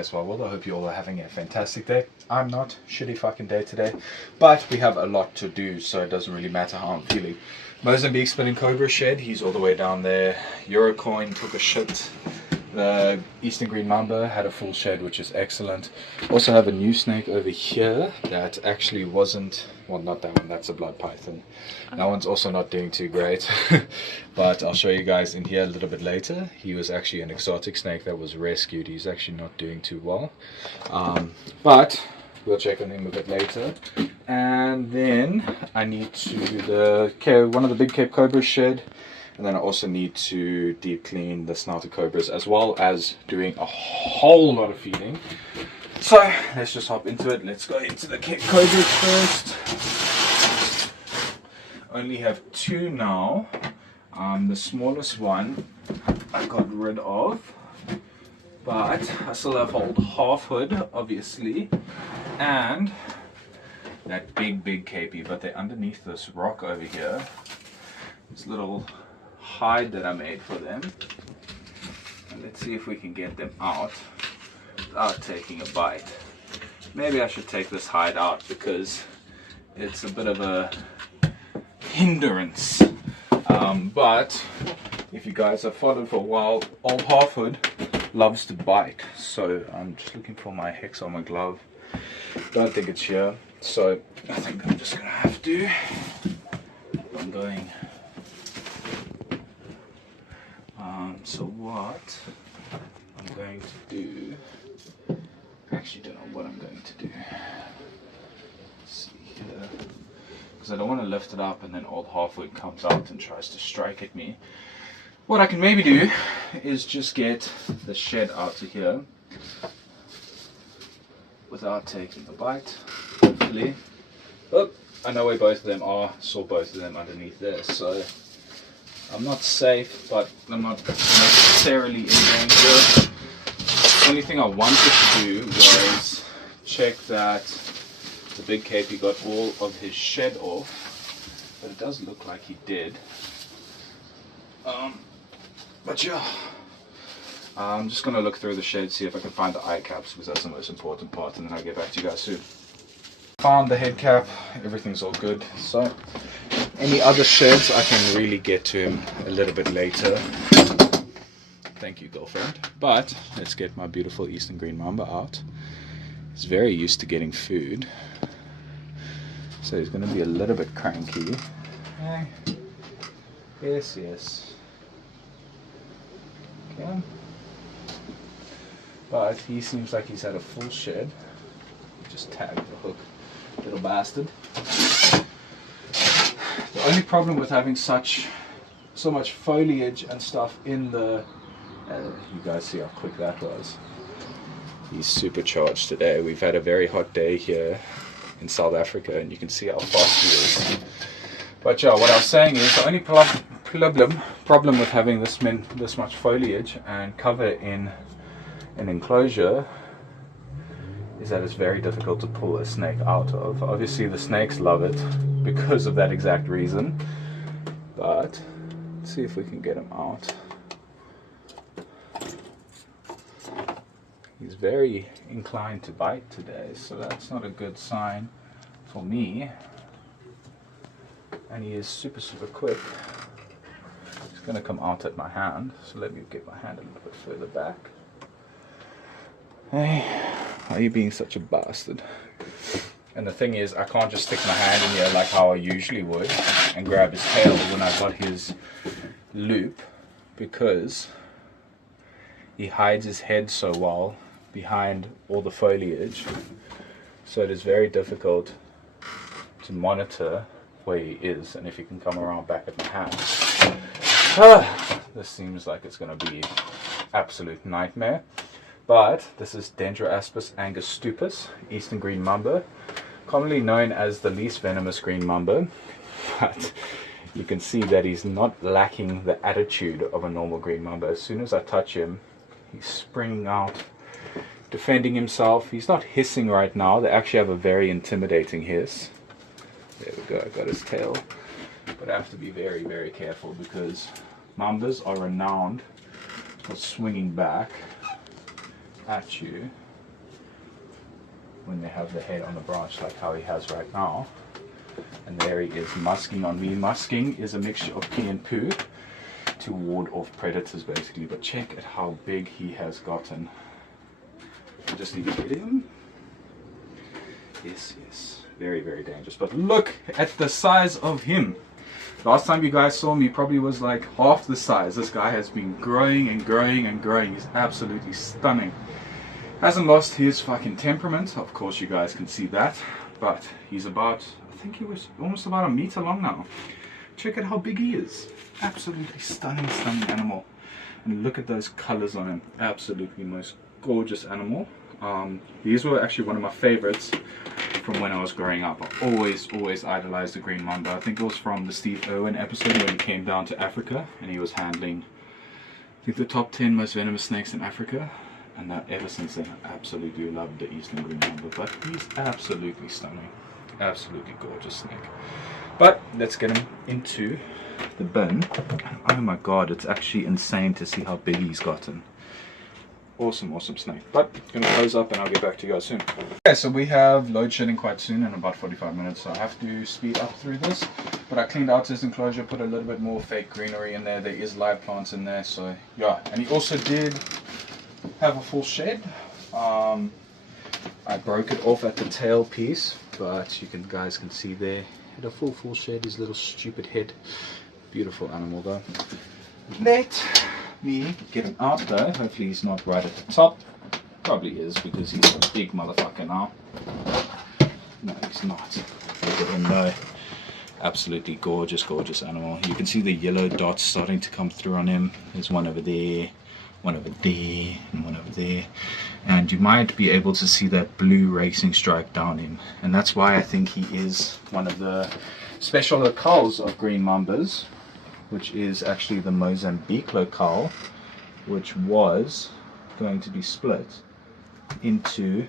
West Wild World. I hope you all are having a fantastic day. I'm not. Shitty fucking day today. But we have a lot to do, so it doesn't really matter how I'm feeling. Mozambique Spinning Cobra shed, he's all the way down there. Eurocoin took a shit. The Eastern Green Mamba had a full shed, which is excellent. Also have a new snake over here that actually wasn't, well, not that one, that's a blood python. That one's also not doing too great. But I'll show you guys in here a little bit later. He was actually an exotic snake that was rescued. He's actually not doing too well. But we'll check on him a bit later. And then I need to one of the big Cape Cobra shed. And then I also need to deep clean the snouted cobras, as well as doing a whole lot of feeding. So let's just hop into it. Let's go into the Cape Cobras first. Only have 2 now. The smallest one I got rid of, but I still have old half hood, obviously, and that big capey. But they're underneath this rock over here. This little hide that I made for them, and let's see if we can get them out without taking a bite. Maybe I should take this hide out because it's a bit of a hindrance, but if you guys have followed for a while, old halfhood loves to bite. So I'm just looking for my hex on my glove. Don't think it's here, so I think I'm just gonna have to I'm going. So what I'm going to do, I actually don't know what I'm going to do. Let's see here, because I don't want to lift it up and then old halfwood comes out and tries to strike at me. What I can maybe do is just get the shed out of here without taking a bite, hopefully. Oh, I know where both of them are, saw both of them underneath there, so I'm not safe, but I'm not necessarily in danger. The only thing I wanted to do was check that the big capey got all of his shed off, but it does look like he did. But yeah, I'm just going to look through the shed, see if I can find the eye caps, because that's the most important part, and then I'll get back to you guys soon. Found the head cap, everything's all good. So any other sheds I can really get to him a little bit later. Thank you, girlfriend. But let's get my beautiful Eastern Green Mamba out. He's very used to getting food, so he's going to be a little bit cranky. Yes. Okay. But he seems like he's had a full shed. Just tagged the hook, little bastard. The only problem with having so much foliage and stuff in the, you guys see how quick that was. He's supercharged today. We've had a very hot day here in South Africa, and you can see how fast he is. But yeah, what I was saying is the only problem with having this much foliage and cover in an enclosure is that it's very difficult to pull a snake out of. Obviously the snakes love it because of that exact reason, but let's see if we can get him out. He's very inclined to bite today, so that's not a good sign for me. And he is super quick. He's going to come out at my hand, so let me get my hand a little bit further back. Hey, why are you being such a bastard? And the thing is, I can't just stick my hand in here like how I usually would and grab his tail when I've got his loop, because he hides his head so well behind all the foliage, so it is very difficult to monitor where he is and if he can come around back at my hand. This seems like it's going to be absolute nightmare. But this is Dendroaspis angustupus, Eastern Green Mamba, commonly known as the least venomous green mamba. But you can see that he's not lacking the attitude of a normal green mamba. As soon as I touch him, he's springing out, defending himself. He's not hissing right now. They actually have a very intimidating hiss. There we go, I got his tail. But I have to be very careful because mambas are renowned for swinging back at you when they have the head on the branch like how he has right now. And there he is musking on me. Musking is a mixture of pee and poo to ward off predators basically, but check at how big he has gotten. I just need to hit him. Yes, yes, very, very dangerous. But look at the size of him. Last time you guys saw me probably was like half the size. This guy has been growing and growing and growing. He's absolutely stunning. Hasn't lost his fucking temperament, of course you guys can see that, but he's about, I think he was almost about 1 meter long now. Check out how big he is. Absolutely stunning, stunning animal. And look at those colors on him. Absolutely most gorgeous animal. These were actually one of my favorites from when I was growing up. I always idolized the green mamba. I think it was from the Steve Irwin episode when he came down to Africa and he was handling, I think, the top 10 most venomous snakes in Africa. And that ever since then, I absolutely loved the eastern green mamba. But he's absolutely stunning. Absolutely gorgeous snake. But let's get him into the bin. Oh my god, it's actually insane to see how big he's gotten. Awesome, awesome snake. But I'm gonna close up and I'll get back to you guys soon. Okay, so we have load shedding quite soon in about 45 minutes, so I have to speed up through this. But I cleaned out his enclosure, put a little bit more fake greenery in there. There is live plants in there, so yeah. And he also did have a full shed. I broke it off at the tail piece, but you guys can see there, had a full shed, his little stupid head. Beautiful animal though. Let me get him out though. Hopefully he's not right at the top. Probably is because he's a big motherfucker now. No, he's not. Look at him though. Absolutely gorgeous, gorgeous animal. You can see the yellow dots starting to come through on him. There's one over there, one over there, and one over there. And you might be able to see that blue racing stripe down him. And that's why I think he is one of the special locales of green mambas, which is actually the Mozambique locale, which was going to be split into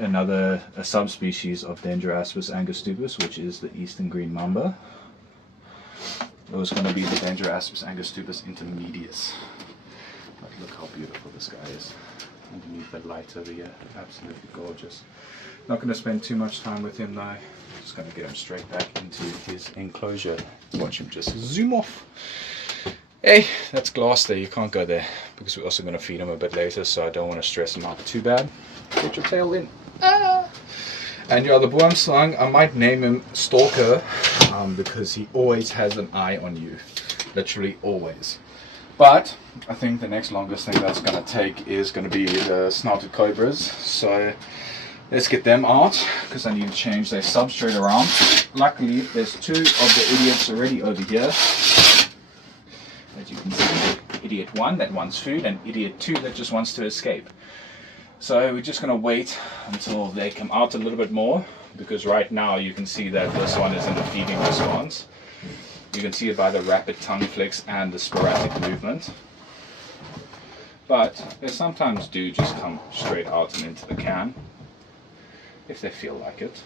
a subspecies of Dendroaspis angustupus, which is the eastern green mamba. It was going to be the Dendroaspis angustupus intermedius. But look how beautiful this guy is underneath that light over here. Absolutely gorgeous. Not going to spend too much time with him though. Just going to get him straight back into his enclosure. Watch him just zoom off. Hey, that's glass there. You can't go there because we're also going to feed him a bit later, so I don't want to stress him out too bad. Get your tail in. Ah. And yeah, the boomslang, I might name him Stalker because he always has an eye on you. Literally always. But I think the next longest thing that's going to take is going to be the snouted cobras. So let's get them out because I need to change their substrate around. Luckily, there's 2 of the idiots already over here. As you can see, idiot 1 that wants food and idiot 2 that just wants to escape. So we're just going to wait until they come out a little bit more, because right now you can see that this one is in the feeding response. You can see it by the rapid tongue flicks and the sporadic movement. But they sometimes do just come straight out and into the can, if they feel like it.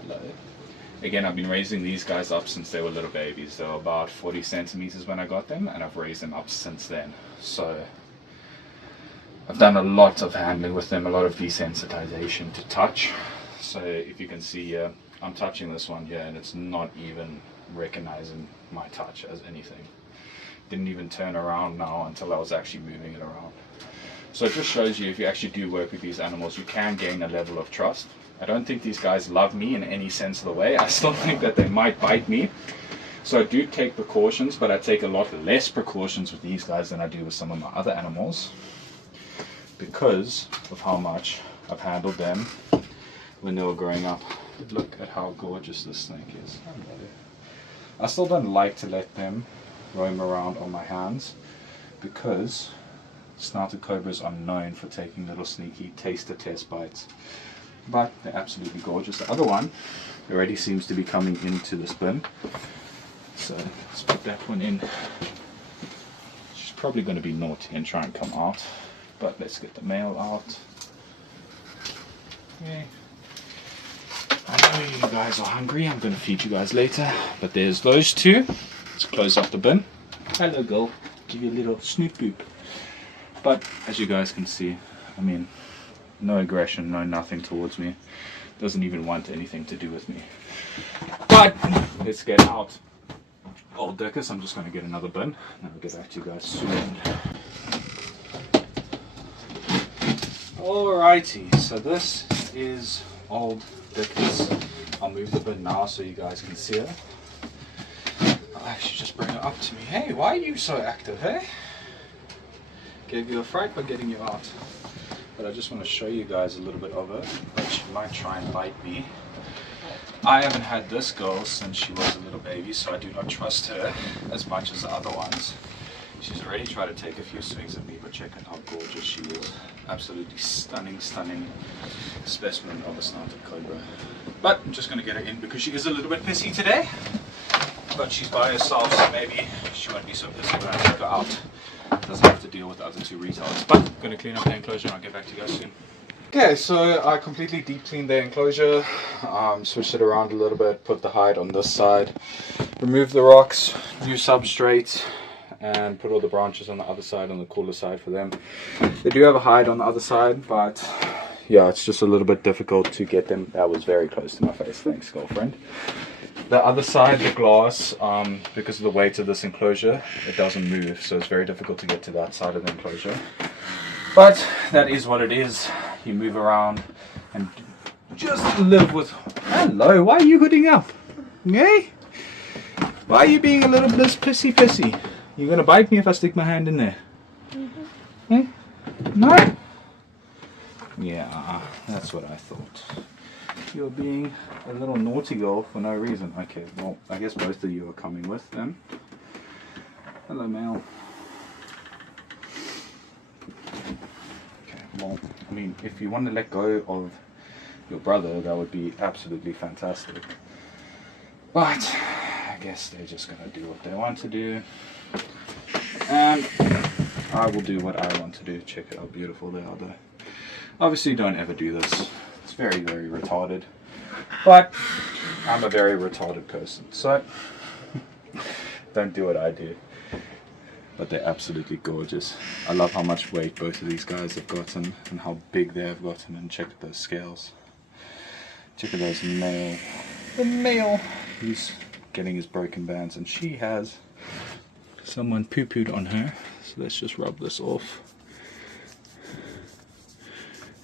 Hello. Again, I've been raising these guys up since they were little babies. They were about 40 centimeters when I got them, and I've raised them up since then. So I've done a lot of handling with them, a lot of desensitization to touch. So if you can see here, I'm touching this one here and it's not even recognizing my touch as anything. Didn't even turn around now until I was actually moving it around. So it just shows you, if you actually do work with these animals, you can gain a level of trust. I don't think these guys love me in any sense of the way. I still think that they might bite me. So I do take precautions, but I take a lot less precautions with these guys than I do with some of my other animals, because of how much I've handled them when they were growing up. But look at how gorgeous this snake is. I still don't like to let them roam around on my hands, because snouted cobras are known for taking little sneaky taster test bites. But they're absolutely gorgeous. The other one already seems to be coming into this bin. So let's put that one in. She's probably going to be naughty and try and come out. But let's get the male out. Okay. I know you guys are hungry. I'm going to feed you guys later. But there's those 2. Let's close up the bin. Hello girl. Give you a little snoot boop. But as you guys can see, I mean, no aggression, no nothing towards me. Doesn't even want anything to do with me. But let's get out. Old Dickus, I'm just going to get another bin and I'll get back to you guys soon. Alrighty, so this is Old Dickus. I'll move the bin now so you guys can see her. I'll actually just bring her up to me. Hey, why are you so active, hey? Gave you a fright by getting you out. But I just want to show you guys a little bit of her, but she might try and bite me. I haven't had this girl since she was a little baby, so I do not trust her as much as the other ones. She's already tried to take a few swings at me, but check out how gorgeous she is. Absolutely stunning, stunning specimen of a snouted cobra. But I'm just going to get her in because she is a little bit pissy today. But she's by herself, so maybe she won't be so pissy when I take her out. Doesn't have to deal with the other two retailers. But I'm going to clean up the enclosure and I'll get back to you guys soon. Okay, so I completely deep cleaned the enclosure, switched it around a little bit, put the hide on this side, removed the rocks, new substrate, and put all the branches on the other side, on the cooler side for them. They do have a hide on the other side, but yeah, it's just a little bit difficult to get them. That was very close to my face, thanks girlfriend. The other side, the glass, because of the weight of this enclosure, it doesn't move, so it's very difficult to get to that side of the enclosure. But that is what it is. You move around and just live with... Hello, why are you hooding up? Yay? Why are you being a little bit pissy? You're going to bite me if I stick my hand in there? Yeah? No? Yeah, that's what I thought. You're being a little naughty girl for no reason. Okay, well, I guess both of you are coming with them. Hello, male. Okay, well, I mean, if you want to let go of your brother, that would be absolutely fantastic. But I guess they're just going to do what they want to do. And I will do what I want to do. Check out how beautiful they are, though. Obviously, don't ever do this. It's very, very retarded. But I'm a very retarded person, so don't do what I do. But they're absolutely gorgeous. I love how much weight both of these guys have gotten and how big they have gotten. And check out those scales. Check out those male. The male. He's getting his broken bands, and she has someone poo-pooed on her. So let's just rub this off.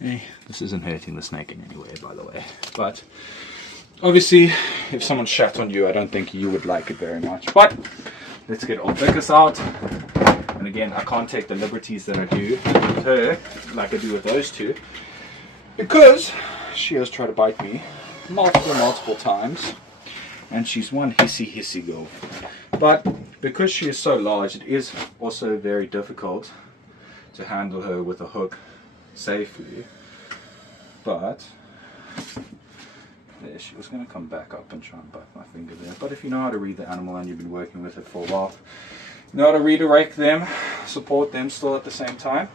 Hey, this isn't hurting the snake in any way, by the way. But obviously, if someone shat on you, I don't think you would like it very much. But let's get Old Dickus out. And again, I can't take the liberties that I do with her, like I do with those two, because she has tried to bite me multiple times, and she's one hissy girl. But because she is so large, it is also very difficult to handle her with a hook safely. But there, she was going to come back up and try and bite my finger there. But if you know how to read the animal and you've been working with it for a while, you know how to redirect them, support them still at the same time,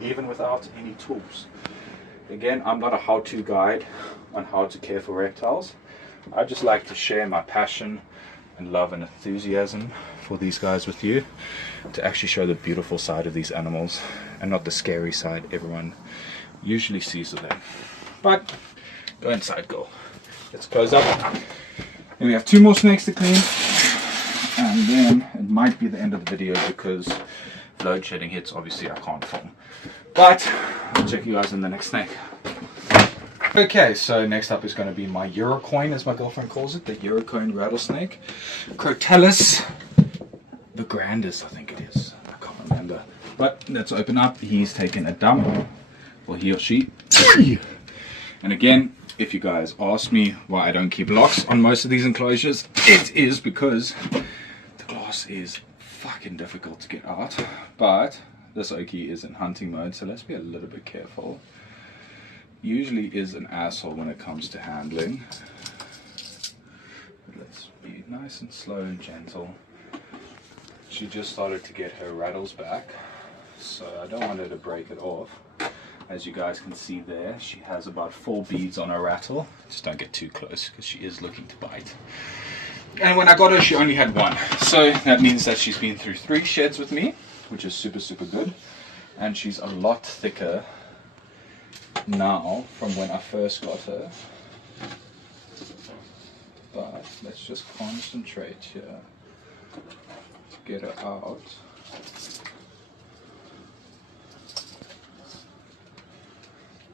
even without any tools. Again, I'm not a how-to guide on how to care for reptiles. I just like to share my passion and love and enthusiasm for these guys with you, to actually show the beautiful side of these animals and not the scary side everyone usually sees of them. But go inside, girl. Let's close up. And we have 2 more snakes to clean, and then it might be the end of the video because load shedding hits. Obviously I can't film, but I'll check you guys in the next snake. Okay, so next up is going to be my Eurocoin, as my girlfriend calls it, the Eurocoin rattlesnake. Crotalus the grandest, I think it is. I can't remember. But let's open up. He's taken a dump, or he or she. And again, if you guys ask me why I don't keep locks on most of these enclosures, it is because the glass is fucking difficult to get out. But this Okie is in hunting mode, so let's be a little bit careful. Usually is an asshole when it comes to handling. But let's be nice and slow and gentle. She just started to get her rattles back, so I don't want her to break it off. As you guys can see there, she has about 4 beads on her rattle. Just don't get too close because she is looking to bite. And when I got her, she only had 1. So that means that she's been through 3 sheds with me, which is super good. And she's a lot thicker now from when I first got her. But let's just concentrate here. Get her out.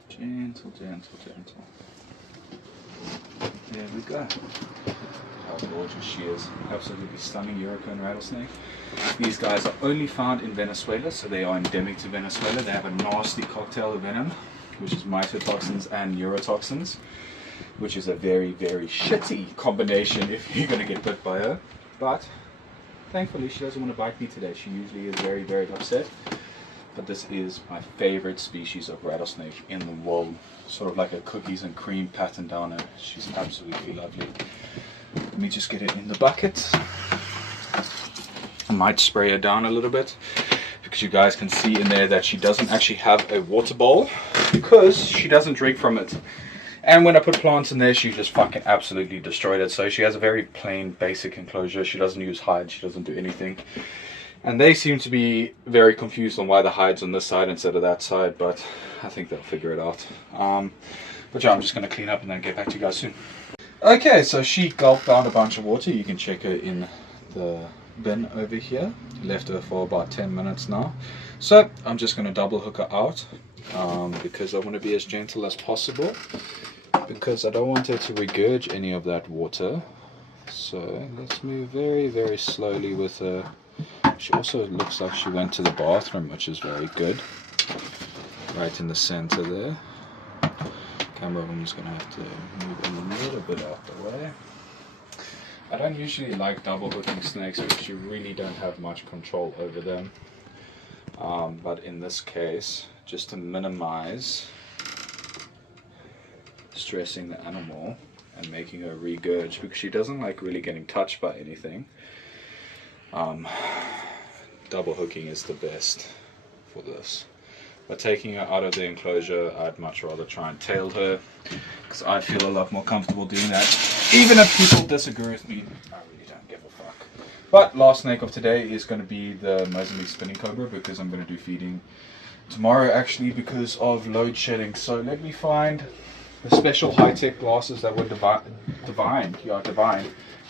Gentle, gentle, gentle. There we go. How gorgeous she is. Absolutely stunning Eurocone rattlesnake. These guys are only found in Venezuela, so they are endemic to Venezuela. They have a nasty cocktail of venom, which is mycotoxins and neurotoxins, which is a very, very shitty combination if you're going to get bit by her. But thankfully she doesn't want to bite me today. She usually is very, very upset. But this is my favorite species of rattlesnake in the world. Sort of like a cookies and cream pattern down her. She's absolutely lovely. Let me just get it in the bucket. I might spray her down a little bit because you guys can see in there that she doesn't actually have a water bowl because she doesn't drink from it. And when I put plants in there, she just fucking absolutely destroyed it. So she has a very plain, basic enclosure. She doesn't use hide. She doesn't do anything. And they seem to be very confused on why the hide's on this side instead of that side, but I think they'll figure it out. But yeah, I'm just going to clean up and then get back to you guys soon. Okay, so she gulped down a bunch of water. You can check her in the bin over here. Left her for about 10 minutes now. So I'm just going to double hook her out because I want to be as gentle as possible, because I don't want her to regurge any of that water. So let's move very, very slowly with her. She also looks like she went to the bathroom, which is very good. Right in the center there. Camera woman's going to have to move a little bit out the way. I don't usually like double hooking snakes because you really don't have much control over them. But in this case, just to minimize stressing the animal and making her regurge, because she doesn't like really getting touched by anything. Double hooking is the best for this. But taking her out of the enclosure, I'd much rather try and tail her, because I feel a lot more comfortable doing that. Even if people disagree with me, I really don't give a fuck. But last snake of today is going to be the Mozambique spinning cobra, because I'm going to do feeding tomorrow actually because of load shedding. So let me find the special high-tech glasses that were divine.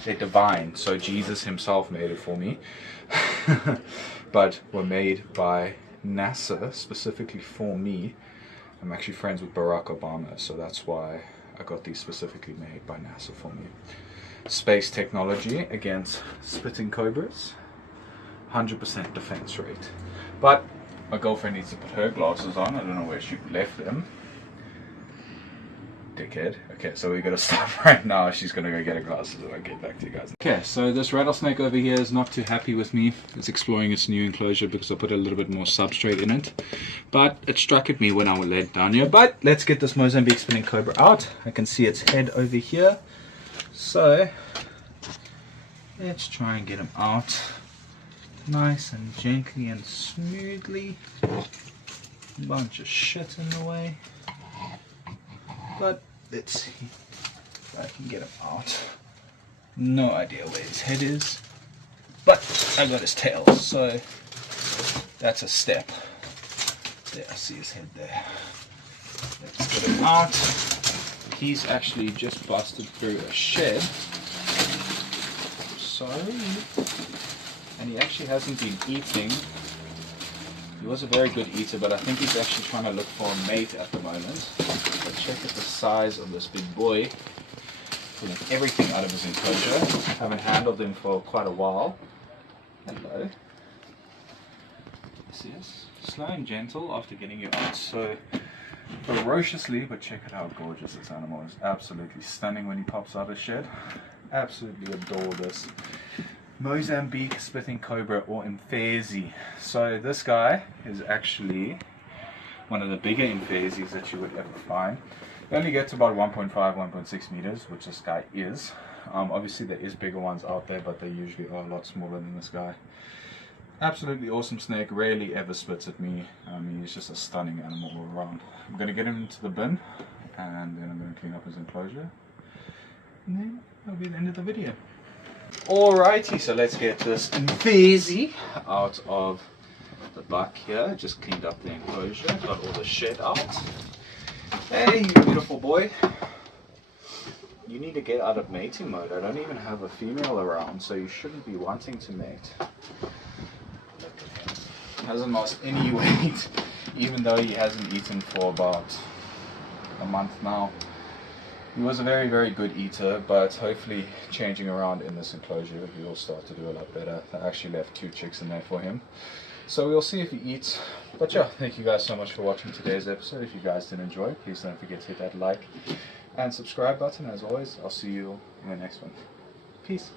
They're divine, so Jesus himself made it for me. But were made by NASA specifically for me. I'm actually friends with Barack Obama, so that's why I got these specifically made by NASA for me. Space technology against spitting cobras, 100% defense rate. But my girlfriend needs to put her glasses on. I don't know where she left them. Dickhead. Okay, so we're gonna stop right now. She's gonna go get her glasses and I'll get back to you guys. Okay, so this rattlesnake over here is not too happy with me. It's exploring its new enclosure because I put a little bit more substrate in it. But it struck at me when I went down here. But let's get this Mozambique spinning cobra out. I can see its head over here. So let's try and get him out nice and gently and smoothly. Bunch of shit in the way. But let's see if I can get him out. No idea where his head is, but I got his tail, so that's a step. There, I see his head there. Let's get him out. He's actually just busted through a shed. So, and he actually hasn't been eating. He was a very good eater, but I think he's actually trying to look for a mate at the moment. But check out the size of this big boy. Pulling everything out of his enclosure. Haven't handled him for quite a while. Hello. See us? Slow and gentle after getting you out so ferociously, but check out how gorgeous this animal is. Absolutely stunning when he pops out of his shed. Absolutely adore this Mozambique spitting cobra, or Mfezi. So this guy is actually one of the bigger Mfezis that you would ever find. They only get to about 1.5, 1.6 meters, which this guy is. Obviously there is bigger ones out there, but they usually are a lot smaller than this guy. Absolutely awesome snake, rarely ever spits at me. He's just a stunning animal all around. I'm going to get him into the bin, and then I'm going to clean up his enclosure. And then that'll be the end of the video. Alrighty, so let's get this Mfezi out of the buck here. Just cleaned up the enclosure, got all the shit out. Hey, you beautiful boy. You need to get out of mating mode. I don't even have a female around, so you shouldn't be wanting to mate. He hasn't lost any weight, even though he hasn't eaten for about a month now. He was a very, very good eater, but hopefully changing around in this enclosure, he will start to do a lot better. I actually left 2 chicks in there for him. So we'll see if he eats. But yeah, thank you guys so much for watching today's episode. If you guys did enjoy, please don't forget to hit that like and subscribe button. As always, I'll see you in the next one. Peace.